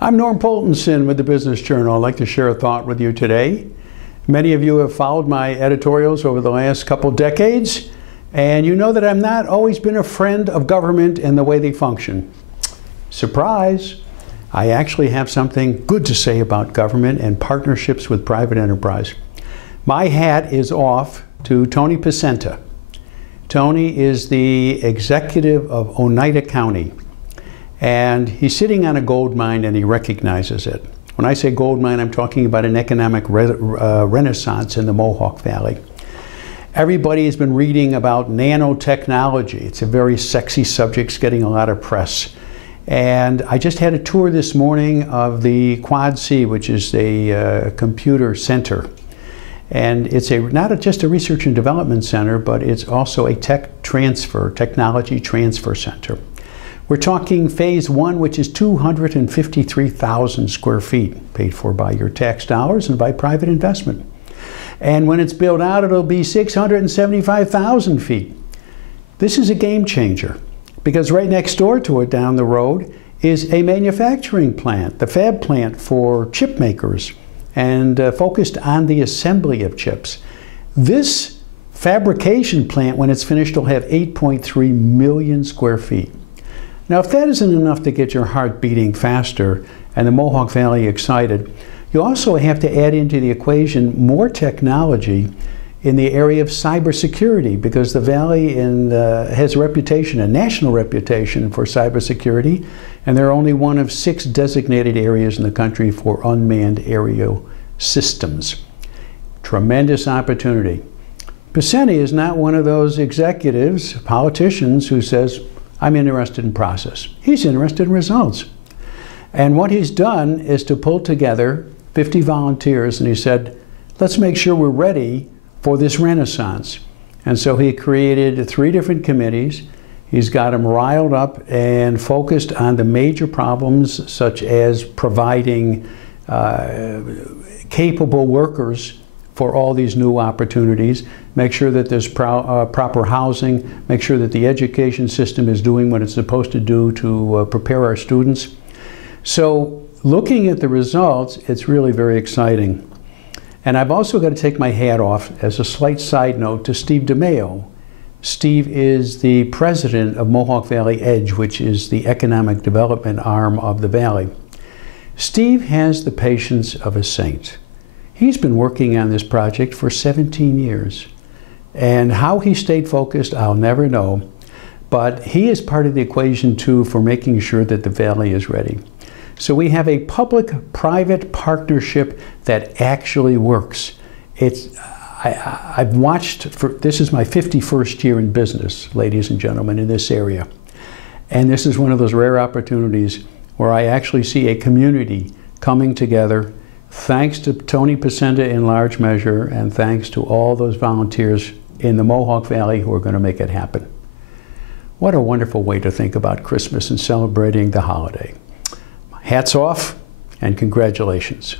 I'm Norm Poltenson with the Business Journal. I'd like to share a thought with you today. Many of you have followed my editorials over the last couple decades, and you know that I've not always been a friend of government and the way they function. Surprise! I actually have something good to say about government and partnerships with private enterprise. My hat is off to Tony Picente. Tony is the executive of Oneida County, and he's sitting on a gold mine and he recognizes it. When I say gold mine, I'm talking about an economic renaissance in the Mohawk Valley. Everybody has been reading about nanotechnology. It's a very sexy subject, it's getting a lot of press. And I just had a tour this morning of the Quad C, which is a computer center. And it's not just a research and development center, but it's also a technology transfer center. We're talking phase one, which is 253,000 square feet, paid for by your tax dollars and by private investment. And when it's built out, it'll be 675,000 feet. This is a game changer, because right next door to it down the road is a manufacturing plant, the fab plant for chip makers, and focused on the assembly of chips. This fabrication plant, when it's finished, will have 8.3 million square feet. Now, if that isn't enough to get your heart beating faster and the Mohawk Valley excited, you also have to add into the equation more technology in the area of cybersecurity, because the Valley has a reputation, a national reputation for cybersecurity, and they're only one of 6 designated areas in the country for unmanned aerial systems. Tremendous opportunity. Picente is not one of those executives, politicians, who says, I'm interested in process. He's interested in results. And what he's done is to pull together 50 volunteers, and he said, let's make sure we're ready for this renaissance. And so he created 3 different committees. He's got them riled up and focused on the major problems, such as providing capable workers for all these new opportunities, make sure that there's proper housing, make sure that the education system is doing what it's supposed to do to prepare our students. So looking at the results, it's really very exciting. And I've also got to take my hat off, as a slight side note, to Steve DeMayo. Steve is the president of Mohawk Valley Edge, which is the economic development arm of the Valley. Steve has the patience of a saint. He's been working on this project for 17 years. And how he stayed focused, I'll never know. But he is part of the equation, too, for making sure that the Valley is ready. So we have a public-private partnership that actually works. I've watched, this is my 51st year in business, ladies and gentlemen, in this area. And this is one of those rare opportunities where I actually see a community coming together, thanks to Tony Picente in large measure, and thanks to all those volunteers in the Mohawk Valley who are going to make it happen. What a wonderful way to think about Christmas and celebrating the holiday. Hats off and congratulations.